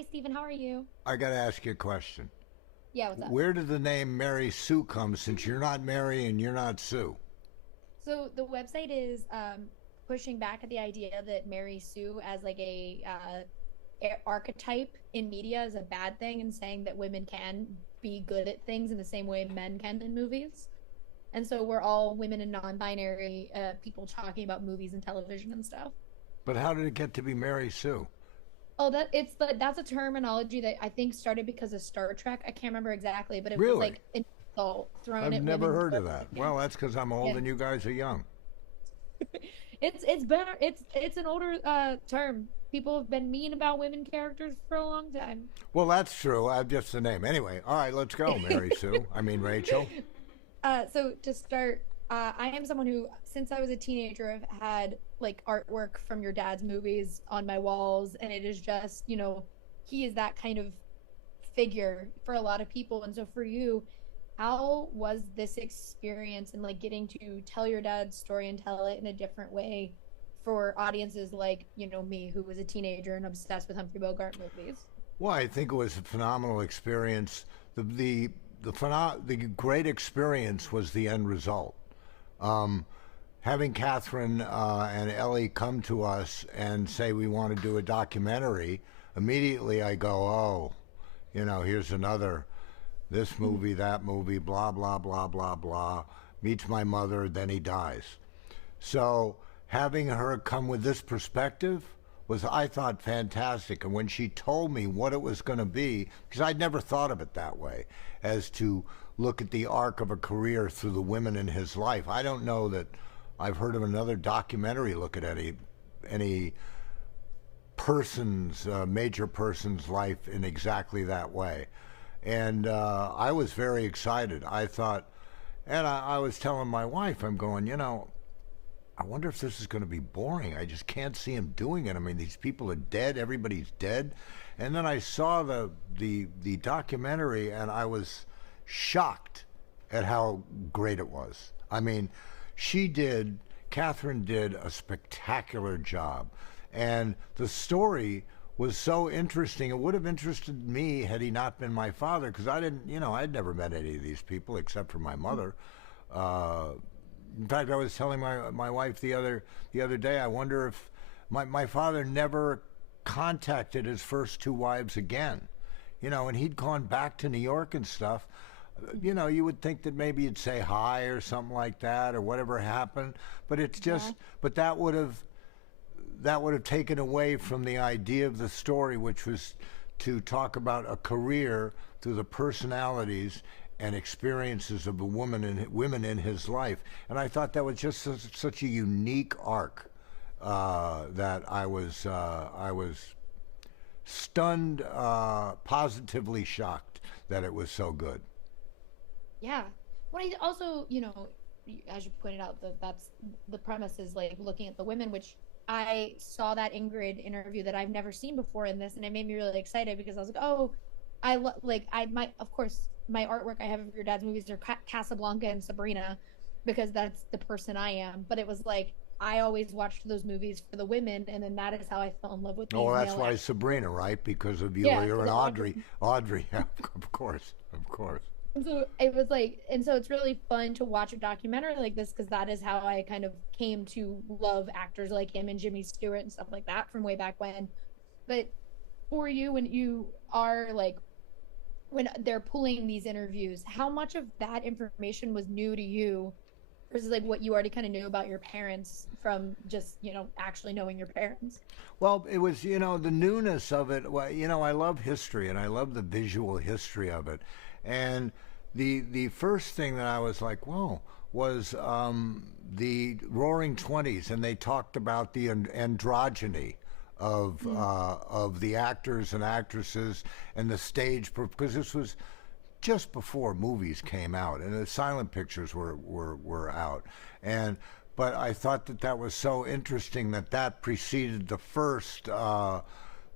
Hi, Stephen. How are you? I got to ask you a question. Yeah, what's up? Where did the name Mary Sue come since you're not Mary and you're not Sue? So the website is pushing back at the idea that Mary Sue as like archetype in media is a bad thing and saying that women can be good at things in the same way men can in movies. And so we're all women and non-binary people talking about movies and television and stuff. But how did it get to be Mary Sue? Oh, that's a terminology that I think started because of Star Trek. I can't remember exactly, but it was Really? like an insult thrown I've at never women. heard of that. Well, that's because I'm old Yeah. and you guys are young. It's better. It's an older term. People have been mean about women characters for a long time. Well, that's true. I'm just the name. Anyway, all right, let's go, Mary Sue. I mean, Rachel. So to start, I am someone who, since I was a teenager, have had like artwork from your dad's movies on my walls, and it is just, he is that kind of figure for a lot of people. And so for you, how was this experience and like getting to tell your dad's story and tell it in a different way for audiences like, me, who was a teenager and obsessed with Humphrey Bogart movies? Well, I think it was a phenomenal experience. The great experience was the end result. Um, Having Catherine and Ellie come to us and say we want to do a documentary, immediately I go, oh, here's another, this movie, that movie, blah, blah, blah, blah, blah, meets my mother, then he dies. So having her come with this perspective was, I thought, fantastic. And when she told me what it was going to be, because I'd never thought of it that way, as to look at the arc of a career through the women in his life. I don't know that I've heard of another documentary look at any person's major person's life in exactly that way. And I was very excited. I thought, and I was telling my wife, I'm going, I wonder if this is going to be boring. I just can't see him doing it. I mean, these people are dead. Everybody's dead. And then I saw the documentary, and I was shocked at how great it was. I mean, Catherine did a spectacular job, and the story was so interesting. It would have interested me had he not been my father, because I didn't, I'd never met any of these people except for my mother. Uh, in fact, I was telling my wife the other day, I wonder if my father never contacted his first two wives again. And he'd gone back to New York and stuff. You would think that maybe he'd say hi or something like that or whatever happened. But it's Yeah. just, but that would have taken away from the idea of the story, which was to talk about a career through the personalities and experiences of the women in his life. And I thought that was just such a unique arc that I was stunned, positively shocked that it was so good. Yeah. What I also, as you pointed out, that's the premise is like looking at the women, which I saw that Ingrid interview that I've never seen before in this, and it made me really excited because I was like, oh, like I might, of course, my artwork I have of your dad's movies are Casablanca and Sabrina because that's the person I am. But it was like I always watched those movies for the women, and then that is how I fell in love with Oh, well, these that's male why actors. Sabrina, right? Because of you, Yeah, you're because an of Audrey. Audrey. Audrey, yeah, of course, of course. And so it was like, and so it's really fun to watch a documentary like this because that is how I kind of came to love actors like him and Jimmy Stewart and stuff like that from way back when. But for you, when you are like, when they're pulling these interviews, how much of that information was new to you versus like what you already kind of knew about your parents from just, actually knowing your parents? Well, it was, the newness of it. Well, I love history and I love the visual history of it. And the first thing that I was like, whoa, was the Roaring Twenties, and they talked about the androgyny of the actors and actresses and the stage, because this was just before movies came out and the silent pictures were out. And but I thought that was so interesting that preceded the first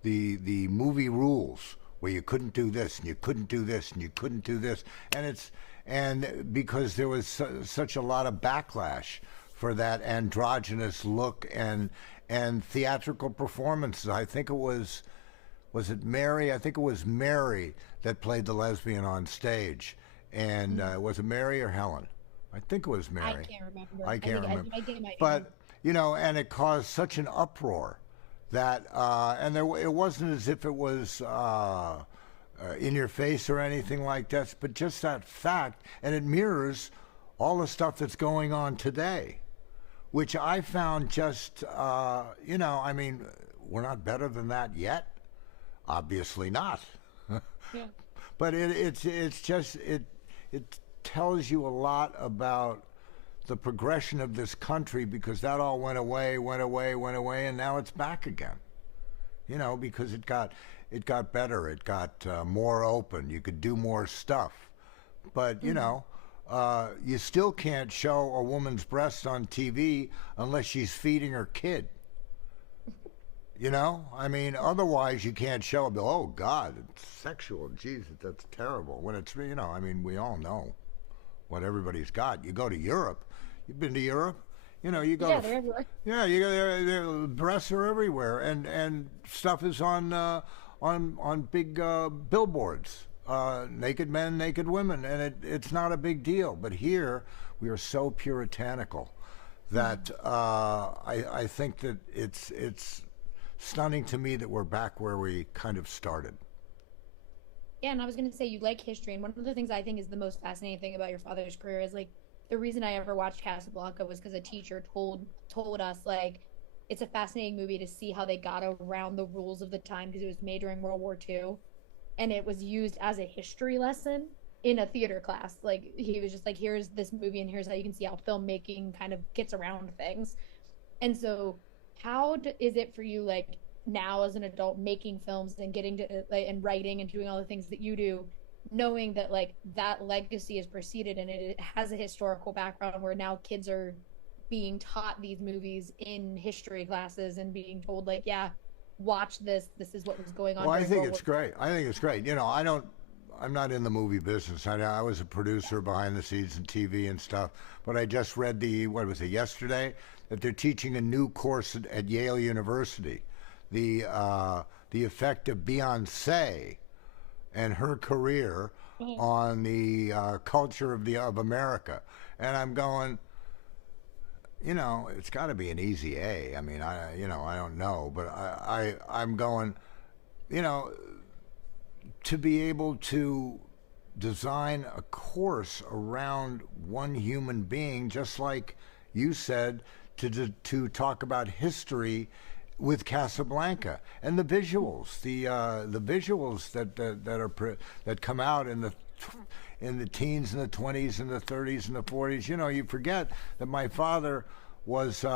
the movie rules, where you couldn't do this and you couldn't do this and you couldn't do this. And because there was such a lot of backlash for that androgynous look and theatrical performances. I think it was was it Mary? I think it was Mary that played the lesbian on stage. And was it Mary or Helen? I think it was I Mary. can't remember. I can't I remember. think it might be her. But, and it caused such an uproar that, and it wasn't as if it was in your face or anything like that, but just that fact, and it mirrors all the stuff that's going on today, which I found just, I mean, we're not better than that yet. Obviously not. Yeah. But it's just it tells you a lot about the progression of this country, because that all went away, and now it's back again. Because it got better, it got more open. You could do more stuff, but you still can't show a woman's breasts on TV unless she's feeding her kid. I mean, otherwise you can't show it. Oh God, it's sexual. Jesus, that's terrible. When it's, I mean, we all know what everybody's got. You go to Europe. You've been to Europe? You go. Yeah, they're everywhere. Yeah, you go there. Breasts are everywhere, and stuff is on big billboards. Naked men, naked women, and it's not a big deal. But here we are so puritanical that I think that it's stunning to me that we're back where we kind of started. Yeah, and I was going to say you like history, and one of the things I think is the most fascinating thing about your father's career is like the reason I ever watched Casablanca was because a teacher told us like it's a fascinating movie to see how they got around the rules of the time because it was made during World War II, and it was used as a history lesson in a theater class. Like he was just like, here's this movie and here's how you can see how filmmaking kind of gets around things. And so how is it for you, like now as an adult, making films and getting to like, and writing and doing all the things that you do, knowing that like that legacy is preceded and it has a historical background where now kids are being taught these movies in history classes and being told like, yeah, watch this is what was going on. Well, I think it's great. I'm not in the movie business. I was a producer behind the scenes in TV and stuff, but I just read what was it, yesterday, that they're teaching a new course at Yale University, the effect of Beyonce and her career on the culture of America. And I'm going, it's got to be an easy A. I mean, I don't know, but I'm going, to be able to design a course around one human being, just like you said, to talk about history with Casablanca and the visuals, the visuals that come out in the teens and the 20s and the 30s and the 40s. You forget that my father was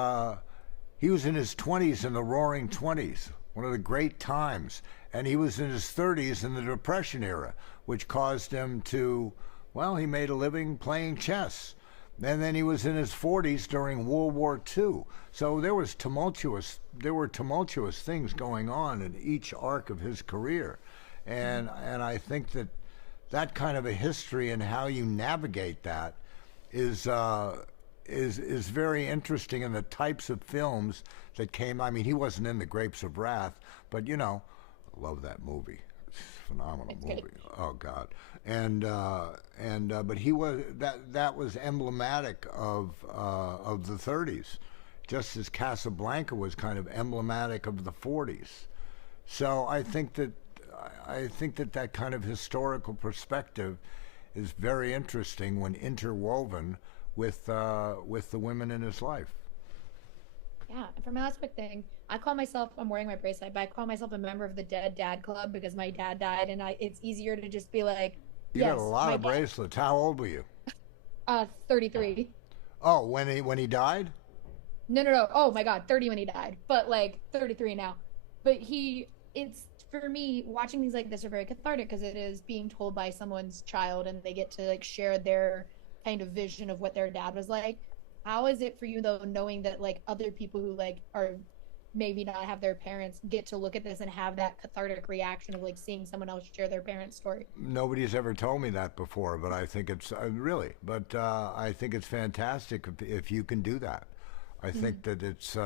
he was in his 20s in the Roaring '20s, one of the great times, and he was in his 30s in the Depression era, which caused him to, well, he made a living playing chess. And then he was in his 40s during World War II. So there were tumultuous things going on in each arc of his career. And I think that kind of a history and how you navigate that is very interesting, in the types of films that came. I mean, he wasn't in The Grapes of Wrath, but I love that movie. It's a phenomenal movie. Good. Oh God. But he was that was emblematic of the 30s, just as Casablanca was kind of emblematic of the 40s. So I think that kind of historical perspective is very interesting when interwoven with the women in his life. Yeah, and for my last quick thing, I'm wearing my bracelet, but I call myself a member of the Dead Dad Club because my dad died, and it's easier to just be like, you got a lot of bracelets. How old were you? 33. Oh, when he died? No. Oh my God, 30 when he died, but like 33 now. But it's for me, watching things like this are very cathartic because it is being told by someone's child, and they get to like share their kind of vision of what their dad was like. How is it for you though, knowing that like other people who like are maybe not have their parents get to look at this and have that cathartic reaction of like seeing someone else share their parents' story? Nobody's ever told me that before, but I think it's I think it's fantastic if you can do that. I think that it's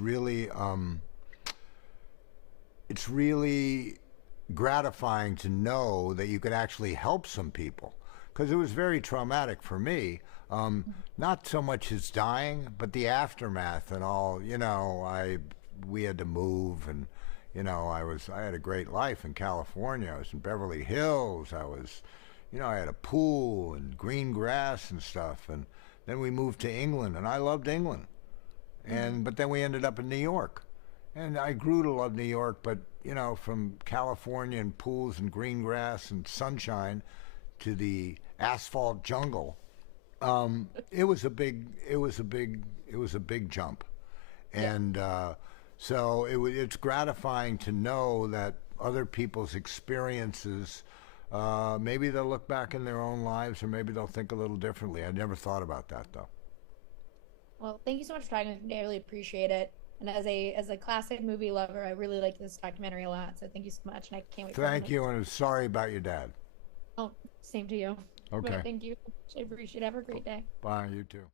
really it's really gratifying to know that you could actually help some people, because it was very traumatic for me. Not so much his dying, but the aftermath and all. We had to move, and I had a great life in California. I was in Beverly Hills. I had a pool and green grass and stuff, and then we moved to England, and I loved England. But then we ended up in New York, and I grew to love New York. But from California and pools and green grass and sunshine to the asphalt jungle, it was a big jump. And so it's gratifying to know that other people's experiences, maybe they'll look back in their own lives, or maybe they'll think a little differently. I never thought about that, though. Well, thank you so much for talking with me. I really appreciate it. And as a classic movie lover, I really like this documentary a lot. So thank you so much, and I can't wait for Thank you, and I'm sorry about your dad. Oh, same to you. Okay. But thank you. I appreciate it. Have a great day. Bye, you too.